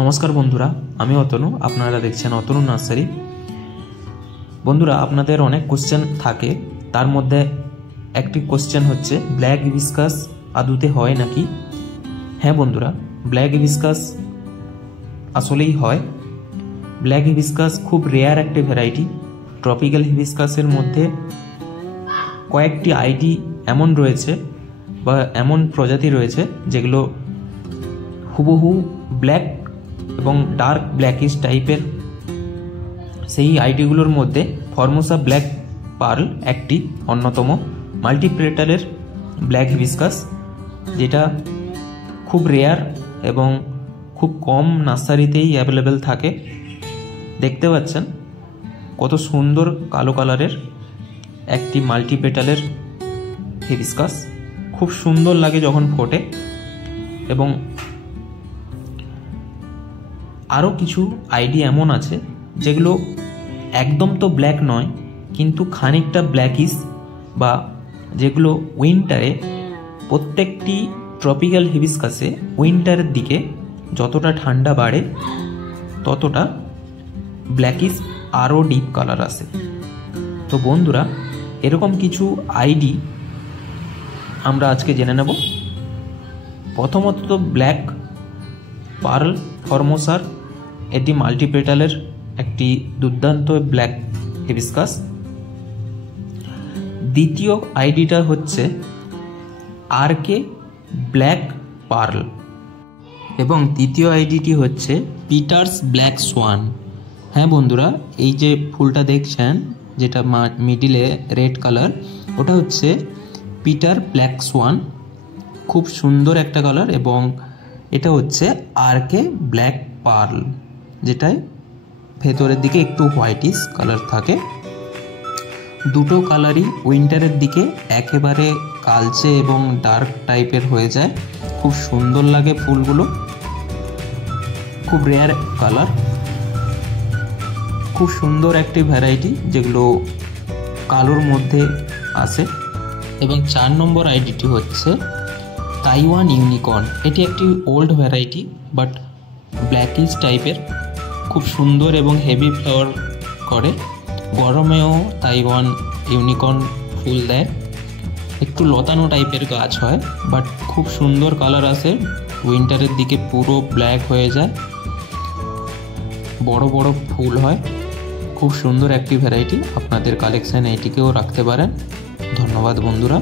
নমস্কার বন্ধুরা, আমি অতনু। আপনারা দেখছেন অতনু নার্সারি। বন্ধুরা, আপনাদের অনেক কোশ্চেন থাকে, তার মধ্যে একটি কোশ্চেন হচ্ছে ব্ল্যাক হিবিস্কাস আদুতে হয় নাকি। হ্যাঁ বন্ধুরা, ব্ল্যাক হিবিস্কাস আসলেই হয়। ব্ল্যাক হিবিস্কাস খুব রেয়ার একটি ভ্যারাইটি। ট্রপিক্যাল হিবিস্কাসের মধ্যে কয়েকটি আইডি এমন রয়েছে বা এমন প্রজাতি রয়েছে যেগুলো হুবহু ব্ল্যাক এবং ডার্ক ব্ল্যাকিশ টাইপের। সেই আইডিগুলোর মধ্যে ফর্মোসা ব্ল্যাক পার্ল একটি অন্যতম মাল্টিপ্রেটারের ব্ল্যাক হিবিস্কাস, যেটা খুব রেয়ার এবং খুব কম নার্সারিতেই অ্যাভেলেবেল থাকে। দেখতে পাচ্ছেন কত সুন্দর কালো কালারের একটি মাল্টিপেটালের হিবিস্কাস, খুব সুন্দর লাগে যখন ফোটে। এবং আরও কিছু আইডি এমন আছে যেগুলো একদম তো ব্ল্যাক নয়, কিন্তু খানিকটা ব্ল্যাকিশ, বা যেগুলো উইন্টারে, প্রত্যেকটি ট্রপিক্যাল হিবিস্কাসে উইন্টারের দিকে যতটা ঠান্ডা বাড়ে ততটা ব্ল্যাকিশ আরও ডিপ কালার আসে। তো বন্ধুরা, এরকম কিছু আইডি আমরা আজকে জেনে নেব। প্রথমত তো ব্ল্যাক পার্ল ফর্মোসার, এটি মাল্টিপেটালের একটি দুর্দান্ত ব্ল্যাক হিবিস্কাস। দ্বিতীয় আইডিটা হচ্ছে আরকে ব্ল্যাক পার্ল, এবং তৃতীয় আইডিটি হচ্ছে পিটার্স ব্ল্যাক সোয়ান। হ্যাঁ বন্ধুরা, এই যে ফুলটা দেখছেন যেটা মিডিলে রেড কালার, ওটা হচ্ছে পিটার ব্ল্যাক সোয়ান। খুব সুন্দর একটা কালার। এবং এটা হচ্ছে আরকে ব্ল্যাক পার্ল, যেটায় ভেতরের দিকে একটু হোয়াইটিশ কালার থাকে। দুটো কালারই উইন্টারের দিকে একেবারে কালচে এবং ডার্ক টাইপের হয়ে যায়। খুব সুন্দর লাগে ফুলগুলো, খুব রেয়ার কালার, খুব সুন্দর একটি ভ্যারাইটি যেগুলো কালোর মধ্যে আসে। এবং 4 নম্বর আইডিটি হচ্ছে তাইওয়ান ইউনিকর্ন। এটি একটি ওল্ড ভ্যারাইটি বাট ব্ল্যাকিশ টাইপের, খুব সুন্দর এবং হেভি ফ্লাওয়ার করে। গরমেও তাইওয়ান ইউনিকর্ন ফুল দেয়। একটু লতানো টাইপের গাছ হয়, বাট খুব সুন্দর কালার আসে। উইন্টারের দিকে পুরো ব্ল্যাক হয়ে যায়, বড় বড় ফুল হয়। খুব সুন্দর একটি ভ্যারাইটি। আপনাদের কালেকশানে এটিকেও রাখতে পারেন। ধন্যবাদ বন্ধুরা।